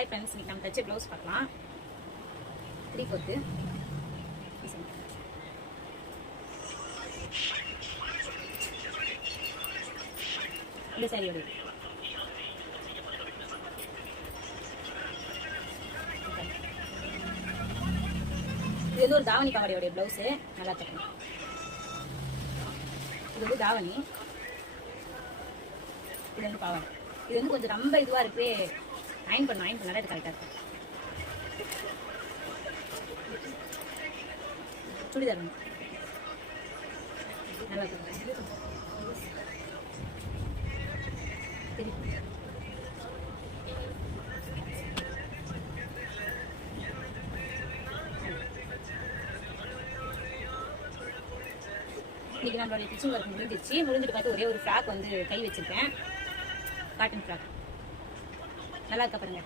Hi friends, இன்னைக்கு நம்ம தச்ச ப்ளவுஸ் பார்க்கலாம். 3/4 இந்த சாரியோட இது வந்து ஒரு தாவணி பாவாடையோடைய ப்ளவுஸு. நல்லா தைக்கணும். இது வந்து தாவணி, இது வந்து பாவாடை. இது வந்து கொஞ்சம் ரொம்ப இதுவாக இருக்கு. அயன் பண்ணால் இது கரெக்டாக இருக்கும். சுடிதார் நல்லா இருக்கும். இன்னைக்கு நம்மளுடைய கிச்சன் ஒர்க் முடிஞ்சிட்டு பார்த்து ஒரே ஒரு ஃப்ராக் வந்து கை வச்சிருக்கேன். காட்டன் ஃப்ராக் நல்லா இருக்க பாருங்க.